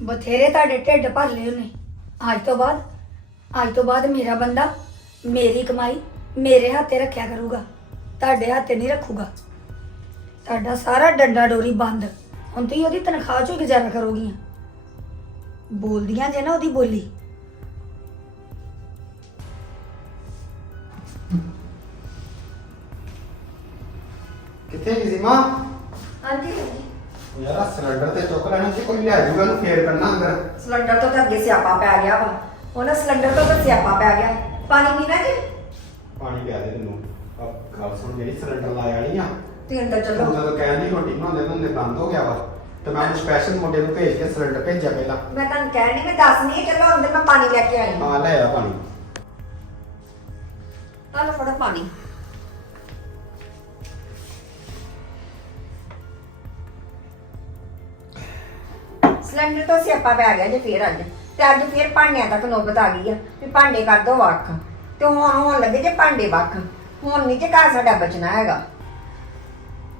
ਬਥੇਰੇ ਤੁਹਾਡੇ ਢਿੱਡ ਭਰ ਲਏ ਉਹਨੇ। ਅੱਜ ਤੋਂ ਬਾਅਦ, ਅੱਜ ਤੋਂ ਬਾਅਦ ਮੇਰਾ ਬੰਦਾ ਮੇਰੀ ਕਮਾਈ ਮੇਰੇ ਹੱਥੇ ਰੱਖਿਆ ਕਰੂਗਾ। ਤੁਹਾਡੇ ਹੱਥੇ ਨਹੀਂ ਰੱਖੂਗਾ। ਤੁਹਾਡਾ ਸਾਰਾ ਡੰਡਾ ਡੋਰੀ ਬੰਦ। ਹੁਣ ਤੁਸੀਂ ਉਹਦੀ ਤਨਖਾਹ ਚੋਂ ਹੀ ਗੁਜ਼ਾਰਾ ਕਰੋਗੀਆਂ। ਬੋਲਦੀਆਂ ਜੇ ਨਾ ਉਹਦੀ ਬੋਲੀ। ਕਿੱਥੇ ਗਈ ਸੀ ਯਾਰ ਆਹ ਸਿਲੰਡਰ ਤੇ ਚੁੱਕ ਲੈਣਾ ਸੀ ਕੋਈ ਲੈ ਜੂਗਾ ਉਹਨੂੰ ਫੇਰ ਕਰਨਾ ਅੰਦਰ। ਸਿਲੰਡਰ ਤੋਂ ਤਾਂ ਅੱਗੇ ਸਿਆਪਾ ਪੈ ਗਿਆ ਵਾ। ਉਹਨਾਂ ਸਿਲੰਡਰ ਤੋਂ ਤਾਂ ਸਿਆਪਾ ਪੈ ਗਿਆ। ਪਾਣੀ ਪੀਣਾ ਜੀ? ਪਾਣੀ ਪਿਆ ਦੇ ਤੈਨੂੰ। ਆ ਗੱਲ ਸੁਣ ਜਿਹੜੀ ਸਿਲੰਡਰ ਲਾਇਆ ਨਹੀਂ ਆ ਤੁਸੀਂ ਅੰਦਰ ਚੱਲੋ। ਜਦੋਂ ਕਹਿਣ ਦੀ ਰੋਟੀ ਬਣਾਉਂਦੇ ਬਣਾਉਂਦੇ ਬੰਦ ਹੋ ਗਿਆ ਵਾ। ਤੇ ਮੈਂ ਸਪੈਸ਼ਲ ਮੁੰਡੇ ਨੂੰ ਭੇਜ ਕੇ ਸਿਲੰਡਰ ਭੇਜਿਆ ਪਹਿਲਾਂ। ਮੈਂ ਤੁਹਾਨੂੰ ਕਹਿ ਨਹੀਂ ਮੈਂ ਦੱਸ ਨਹੀਂ ਚਲੋ ਅੰਦਰ ਮੈਂ ਪਾਣੀ ਲੈ ਕੇ ਆਈ। ਹਾਂ ਹਾਂ ਲੈ ਆ ਪਾਣੀ। ਤੁਹਾਨੂੰ ਫੜੋ ਪਾਣੀ। ਸਿਲੰਡਰ ਤੋਂ ਸਿਆਪਾ ਪੈ ਗਿਆ ਜੇ ਫੇਰ ਅੱਜ। ਤੇ ਅੱਜ ਫੇਰ ਭਾਂਡਿਆਂ ਤੱਕ ਨੌਬਤ ਆ ਗਈ ਆ ਵੀ ਭਾਂਡੇ ਕਰ ਦੋ ਵੱਖ। ਤੇ ਹੁਣ ਹੋਣ ਲੱਗੇ ਜੇ ਭਾਂਡੇ ਵੱਖ। ਹੁਣ ਨਹੀਂ ਜੇ ਘਰ ਸਾਡਾ ਬਚਣਾ ਹੈਗਾ।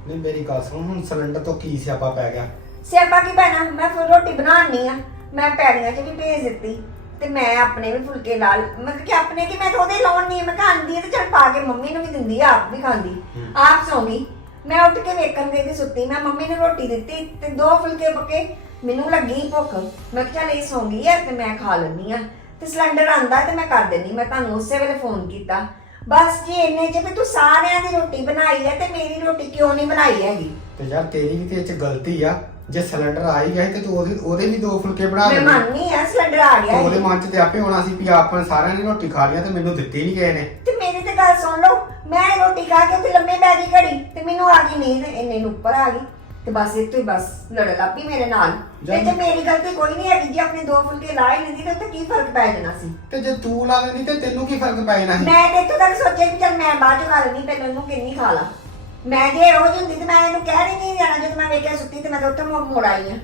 ਨਹੀਂ ਮੇਰੀ ਗੱਲ ਸੁਣ ਹੁਣ ਸਿਲੰਡਰ ਤੋਂ ਕੀ ਸਿਆਪਾ ਪੈ ਗਿਆ? ਸਿਆਪਾ ਕੀ ਪੈਣਾ? ਮੈਂ ਫਿਰ ਰੋਟੀ ਬਣਾਉਣੀ ਆ। ਮੈਂ ਪੈੜੀਆਂ 'ਚ ਵੀ ਭੇਜ ਦਿੱਤੀ। ਤੇ ਮੈਂ ਆਪਣੇ ਵੀ ਫੁਲਕੇ ਲਾ ਲ- ਮਤਲਬ ਕਿ ਆਪਣੇ ਕਿ ਮੈਂ ਤਾਂ ਉਹਦੇ ਲਾਉਣ ਨਹੀਂ ਮੈਂ ਖਾਂਦੀ ਆ ਤੇ ਚਲ ਪਾ ਕੇ ਮੰਮੀ ਨੂੰ ਵੀ ਦਿੰਦੀ ਆ ਆਪ ਵੀ ਖਾਂਦੀ। ਆਪ ਸੌਂਗੀ ਮੈਂ ਉੱਠ ਕੇ ਵੇਖਣ ਗਈ ਤੇ ਸੁੱਤੀ। ਮੈਂ ਮੰਮੀ ਨੂੰ ਰੋਟੀ ਦਿੱਤੀ ਤੇ ਦੋ ਫੁਲਕੇ ਪੱਕੇ। ਮੈਨੂੰ ਲੱਗੀ ਭੁੱਖ। ਮੈਂ ਕਿਹਾ ਚੱਲ ਇਹ ਸੌਂਗੀ ਆ ਤੇ ਮੈਂ ਖਾ ਲੈਂਦੀ ਆ ਤੇ ਸਿਲੰਡਰ ਆਂਦਾ ਤੇ ਮੈਂ ਕਰ ਦਿੰਦੀ ਮੈਂ ਤੁਹਾਨੂੰ ਉਸੇ ਵੇਲੇ ਫੋਨ ਕੀਤਾ। ਬਸ ਜੀ ਇੰਨੇ ਚ ਵੀ ਤੂੰ ਸਾਰਿਆਂ ਦੀ ਰੋਟੀ ਬਣਾਈ ਹੈ ਤੇ ਮੇਰੀ ਰੋਟੀ ਕਿਉਂ ਨਹੀਂ ਬਣਾਈ ਹੈਗੀ? ਤੇ ਯਾਰ ਤੇਰੀ ਵੀ ਤੇ ਇਹ ਚ ਗਲਤੀ ਆ। ਜੇ ਸਿਲੰਡਰ ਆ ਹੀ ਗਿਆ ਸੀ ਤੇ ਤੂੰ ਉਹਦੇ ਉਹਦੇ ਵੀ ਦੋ ਫੁਲਕੇ ਬਣਾ ਮੈਂ ਮੰਨਨੀ ਆ ਸਿਲੰਡਰ ਆ ਗਿਆ ਤੇ ਉਹਦੇ। ਮਨ ਚ ਤੇ ਆਪੇ ਹੋਣਾ ਸੀ ਵੀ ਆਪਾਂ ਸਾਰਿਆਂ ਨੇ ਰੋਟੀ ਖਾ ਲਿਆ ਤੇ ਮੈਨੂੰ ਦਿੱਤੀ ਨਹੀਂ ਗਏ ਨੇ। ਤੇ ਮੇਰੀ ਤੇ ਗੱਲ ਸੁਣ ਲਓ। ਮੈਂ ਰੋਟੀ ਖਾ ਕੇ ਉੱਥੇ ਲੰਮੇ ਪੈ ਗਈ ਘੜੀ ਤੇ ਮੈਨੂੰ ਆ ਗਈ ਨੀਂਦ। ਇੰਨੇ ਨੂੰ ਉੱਪਰ ਆ ਗਈ। ਤੇ ਬਸ ਇਹ ਤੋਂ ਹੀ ਬਸ ਲੜ ਲੱਪੀ ਮੇਰੇ ਨਾਲ। ਤੇ ਜਦ- ਜੇ ਮੇਰੀ ਗਲਤੀ ਕੋਈ ਨਹੀਂ ਹੈਗੀ ਜੇ ਆਪਣੇ ਦੋ ਫੁਲਕੇ ਲਾ ਹੀ ਲੈਂਦੀ ਤਾਂ ਕੀ ਫ਼ਰਕ ਪੈ ਜਾਣਾ ਸੀ? ਤੇ ਜੇ ਤੂੰ ਲਾ ਲੈਂਦੀ ਤੇ ਤੈਨੂੰ ਕੀ ਫ਼ਰਕ ਪੈ ਜਾਣਾ ਸੀ? ਮੈਂ ਤੇ ਇੱਥੋਂ ਤੱਕ ਸੋਚਿਆ ਕਿ ਚੱਲ ਮੈਂ ਬਾਅਦ ਚ ਖਾ ਲੈਣੀ ਪਹਿਲਾਂ ਕਿੰਨੀ ਖਾ ਲਾ। ਮੈਂ ਜੇ ਜਿਹੀ ਹੁੰਦੀ ਤੇ ਮੈਂ ਇਹਨੂੰ ਕਹਿ ਨਹੀਂ ਜਾਣਾ ਜਦੋਂ ਮੈਂ ਵੇਖਿਆ ਸੁੱਤੀ ਤੇ ਮੈਂ ਤਾਂ ਉੱਥੇ ਮੁੜ ਮੁੜ ਆਈ ਆ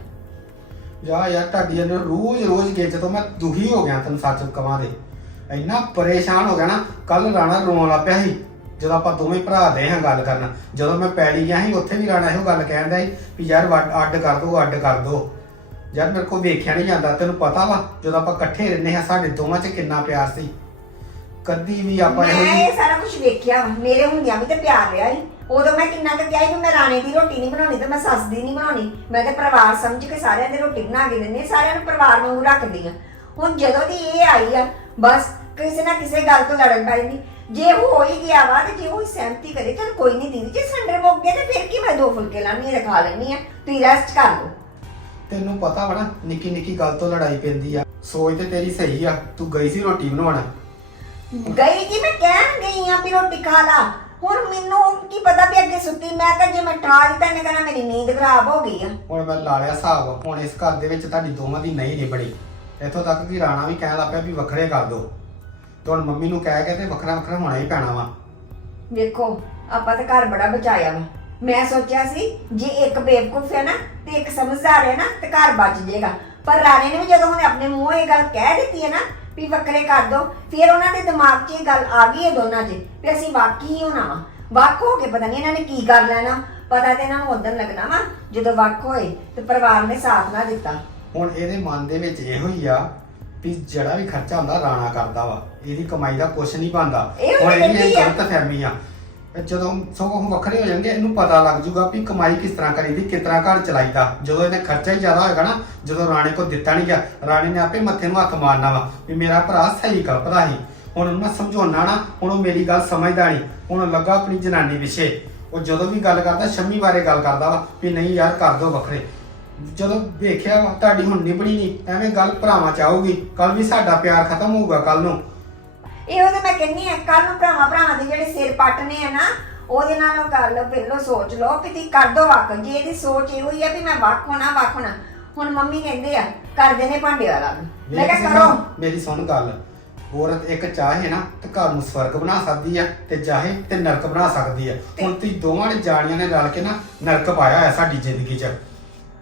ਜਾ ਯਾਰ ਤੁਹਾਡੀ ਇਹਨੂੰ ਰੋਜ਼ ਰੋਜ਼ ਗਿੱਜ ਤੋਂ ਮੈਂ ਦੁਖੀ ਹੋ ਗਿਆ ਤੈਨੂੰ ਸੱਚ ਕਵਾਂ ਦੇ ਇੰਨਾ ਪਰੇਸ਼ਾਨ ਹੋ ਗਿਆ ਨਾ ਕੱਲ ਰਾਣਾ ਰੋਣ ਲੱਗ ਪਿਆ ਸੀ। ਜਦੋਂ ਆਪਾਂ ਦੋਵੇਂ ਭਰਾ ਦੇ ਹਾਂ ਗੱਲ ਕਰਨ ਜਦੋਂ ਮੈਂ ਪੈੜੀ ਗਿਆ ਸੀ ਉੱਥੇ ਵੀ ਰਾਣਾ ਇਹੋ ਗੱਲ ਕਹਿੰਦਾ ਸੀ ਵੀ ਯਾਰ ਵੱਡ- ਅੱਡ ਕਰ ਦੋ ਅੱਡ ਕਰ ਦੋ। ਯਾਰ ਮੇਰੇ ਕੋਲ ਵੇਖਿਆ ਨਹੀਂ ਜਾਂਦਾ ਤੈਨੂੰ ਪਤਾ ਵਾ ਜਦੋਂ ਆਪਾਂ ਇਕੱਠੇ ਰਹਿੰਦੇ ਹਾਂ ਸਾਡੇ ਦੋਵਾਂ 'ਚ ਕਿੰਨਾ ਪਿਆਰ ਸੀ। ਕਦੀ ਵੀ ਆਪਾਂ ਇਹੋ ਮੈਂ ਜਿਹੀ ਇਹ ਸਾਰਾ ਕੁਝ ਵੇਖਿਆ ਵਾ। ਮੇਰੇ ਹੁੰਦਿਆਂ ਵੀ ਤੇ ਪਿਆਰ ਰਿਹਾ ਸੀ। ਉਦੋਂ ਮੈਂ ਕਿੰਨਾ ਕੁ ਕਿਹਾ ਸੀ ਵੀ ਮੈਂ ਰਾਣੇ ਦੀ ਰੋਟੀ ਨਹੀਂ ਬਣਾਉਣੀ ਤੇ ਮੈਂ ਸੱਸ ਦੀ ਨਹੀਂ ਬਣਾਉਣੀ। ਮੈਂ ਤੇ ਪਰਿਵਾਰ ਸਮਝ ਕੇ ਸਾਰਿਆਂ ਦੀ ਰੋਟੀ ਬਣਾ ਕੇ ਦਿੰਦੀ ਹਾਂ, ਸਾਰਿਆਂ ਨੂੰ ਪਰਿਵਾਰ ਵਾਂਗੂ ਰੱਖਦੀ ਆ ਹੁਣ ਜਦੋਂ ਦੀ ਇਹ ਆਈ ਆ ਬਸ ਕਿਸੇ ਨਾ ਕਿਸੇ ਗੱਲ ਤੋਂ ਲੜਨ ਪੈ ਜਾਂਦੀ। ਜੇ ਉਹ ਹੋ ਹੀ ਗਿਆ ਵਾ ਤੇ ਜੇ ਉਹ ਸਹਿਮਤੀ ਕਰੇ ਚਲ ਕੋਈ ਨਹੀਂ ਦੀਦੀ ਜੇ ਸਿਲੰਡਰ ਮੁੱਕ ਗਿਆ ਤੇ ਫਿਰ ਕੀ ਮੈਂ ਦੋ ਫੁਲਕੇ ਲਾਣੀ ਰਖਾ ਲੈਣੀ ਆ। ਤੁਸੀਂ ਰੈਸਟ ਕਰ ਲਓ। ਤੈਨੂੰ ਪਤਾ ਵਾ ਨਾ ਨਿੱਕੀ ਨਿੱਕੀ ਗੱਲ ਤੋਂ ਲੜਾਈ ਪੈਂਦੀ ਆ। ਸੋਚ ਤੇ ਤੇਰੀ ਸਹੀ ਆ ਤੂੰ ਗਈ ਸੀ ਰੋਟੀ ਬਣਾਉਣ। ਗਈ ਜੀ ਮੈਂ ਕਹਿਣ ਗਈ ਆ ਵੀ ਰੋਟੀ ਖਾ ਲਾ। ਹੁਣ ਮੈਨੂੰ ਕੀ ਪਤਾ ਵੀ ਅੱਗੇ ਸੁੱਤੀ ਮੈਂ ਤਾਂ ਜੇ ਮੈਂ ਠਾ ਦਿੱਤਾ ਨੇ ਕਹਿੰਦਾ ਮੇਰੀ ਨੀਂਦ ਖਰਾਬ ਹੋ ਗਈ ਆ। ਹੁਣ ਮੈਂ ਲਾ ਲਿਆ ਹਿਸਾਬ ਹੁਣ ਇਸ ਘਰ ਦੇ ਵਿੱਚ ਤੁਹਾਡੀ ਦੋਵਾਂ ਦੀ ਨਹੀਂ ਨਿਬੜੀ ਇੱਥੋਂ ਤੱਕ ਕਿ ਰਾਣਾ ਵੀ ਕਹਿਣ ਲੱਗ ਪਿਆ ਵੀ ਵੱਖਰੇ ਕਰ ਦੋ। ਤੇ ਹੁਣ ਮੰਮੀ ਨੂੰ ਕਹਿ ਕੇ ਤੇ ਵੱਖਰਾ ਵੱਖਰਾ ਹੋਣਾ ਹੀ ਪੈਣਾ ਵਾ। ਵੇਖੋ ਆਪਾਂ ਤਾਂ ਘਰ ਬੜਾ ਬਚਾਇਆ ਵਾ। ਮੈਂ ਸੋਚਿਆ ਸੀ ਜੇ ਇੱਕ ਬੇਵਕੂਫ ਹੈ ਨਾ ਤੇ ਇੱਕ ਸਮਝਦਾਰ ਹੈ ਨਾ ਤੇ ਘਰ ਬਚ ਜਾਏਗਾ ਪਰ ਰਾਣੇ ਨੇ ਵੀ ਜਦੋਂ ਉਹਨੇ ਆਪਣੇ ਮੂੰਹੋਂ ਇਹ ਗੱਲ ਕਹਿ ਦਿੱਤੀ ਹੈ ਨਾ ਵੀ ਵੱਖਰੇ ਕਰ ਦੋ ਫਿਰ ਉਹਨਾਂ ਦੇ ਦਿਮਾਗ 'ਚ ਇਹ ਗੱਲ ਆ ਗਈ ਹੈ ਦੋਨਾਂ 'ਚ ਵੀ ਅਸੀਂ ਵਾਕਈ ਹੀ ਹੋਣਾ ਵਾ। ਵੱਖ ਹੋ ਕੇ ਪਤਾ ਨਹੀਂ ਇਹਨਾਂ ਨੇ ਕੀ ਕਰ ਲੈਣਾ। ਪਤਾ ਤੇ ਇਹਨਾਂ ਨੂੰ ਉਦੋਂ ਲੱਗਣਾ ਵਾ ਜਦੋਂ ਵੱਖ ਹੋਏ ਤੇ ਪਰਿਵਾਰ ਨੇ ਸਾਥ ਨਾ ਦਿੱਤਾ। ਹੁਣ ਇਹਦੇ ਮਨ ਦੇ ਵਿੱਚ ਇਹੋ ਹੀ ਆ ਵੀ ਜਿਹੜਾ ਵੀ ਖਰਚਾ ਹੁੰਦਾ ਰਾਣਾ ਕਰਦਾ ਵਾ। ਇਹਦੀ ਕਮਾਈ ਦਾ ਕੁਛ ਨਹੀਂ ਬਣਦਾ। ਇਹ ਹੁਣ ਕਹਿੰਦੀ ਆ। ਗਲਤ ਫਹਿਮੀ ਆ ਜਦੋਂ ਸਗੋਂ ਉਹ ਵੱਖਰੇ ਹੋ ਜਾਣਗੇ ਇਹਨੂੰ ਪਤਾ ਲੱਗ ਜੂਗਾ ਵੀ ਕਮਾਈ ਕਿਸ ਤਰ੍ਹਾਂ ਕਰੀਦੀ ਕਿਸ ਤਰ੍ਹਾਂ ਘਰ ਚਲਾਈਦਾ ਜਦੋਂ ਇਹਨੇ ਖਰਚਾ ਹੀ ਜ਼ਿਆਦਾ ਹੋਏਗਾ ਨਾ ਜਦੋਂ ਰਾਣੇ ਕੋ ਦਿੱਤਾ ਨਹੀਂ ਗਿਆ ਰਾਣੇ ਨੇ ਆਪੇ ਮੱਥੇ ਨੂੰ ਹੱਥ ਮਾਰਨਾ ਵਾ ਵੀ ਮੇਰਾ ਭਰਾ ਸਹੀ ਕਲਪਦਾ ਸੀ ਹੁਣ ਉਹਨੂੰ ਮੈਂ ਸਮਝਾਉਣਾ ਨਾ ਹੁਣ ਉਹ ਮੇਰੀ ਗੱਲ ਸਮਝਦਾ ਨਹੀਂ ਹੁਣ ਲੱਗਾ ਆਪਣੀ ਜਨਾਨੀ ਵਿਸ਼ੇ। ਉਹ ਜਦੋਂ ਵੀ ਗੱਲ ਕਰਦਾ ਸ਼ੰਮੀ ਬਾਰੇ ਗੱਲ ਕਰਦਾ ਵਾ ਵੀ ਨਹੀਂ ਯਾਰ ਕਰ ਦੋ ਵੱਖਰੇ। ਜਦੋਂ ਵੇਖਿਆ ਵਾ ਤੁਹਾਡੀ ਹੁਣ ਨਿਬੜੀ ਨਹੀਂ ਐਵੇਂ ਗੱਲ ਭਰਾਵਾਂ ਚ ਆਊਗੀ। ਕੱਲ ਵੀ ਸਾਡਾ ਪਿਆਰ ਖਤਮ ਹੋਊਗਾ ਕੱਲ ਨੂੰ। ਇਹੋ ਤੇ ਮੈਂ ਕਹਿੰਨੀ ਆ ਕੱਲ ਨੂੰ ਭਰਾਵਾਂ ਭਰਾਵਾਂ ਦੇ ਜਿਹੜੇ ਸਿਰ ਪੱਟਨੇ ਆ ਨਾ ਉਹਦੇ ਨਾਲੋਂ ਕਰ ਲਓ ਪਹਿਲੋਂ ਸੋਚ ਲਓ ਕਿ ਤੁਸੀਂ ਕਰ ਦੋ ਵਕ ਜੇ ਇਹਦੀ ਸੋਚ ਇਹੋ ਹੀ ਆ ਵੀ ਮੈਂ ਵਕ ਹੋਣਾ ਵਕ ਹੋਣਾ ਹੁਣ ਮੰਮੀ ਕਹਿੰਦੇ ਆ ਕਰਦੇ ਨੇ ਭਾਂਡੇ ਵਾਲਾ। ਮੈਂ ਕਿਹਾ ਕਰੋ। ਮੇਰੀ ਸੁਣ ਗੱਲ। ਔਰਤ ਇੱਕ ਚਾਹੇ ਨਾ ਤੇ ਘਰ ਨੂੰ ਸਵਰਗ ਬਣਾ ਸਕਦੀ ਆ ਤੇ ਚਾਹੇ ਤੇ ਨਰਕ ਬਣਾ ਸਕਦੀ ਆ। ਹੁਣ ਤੁਸੀਂ ਦੋਵਾਂ ਨੇ ਜਾਣੀਆਂ ਨੇ ਰਲ ਕੇ ਨਾ ਨਰਕ ਪਾਇਆ ਹੋਇਆ ਸਾਡੀ ਜ਼ਿੰਦਗੀ 'ਚ।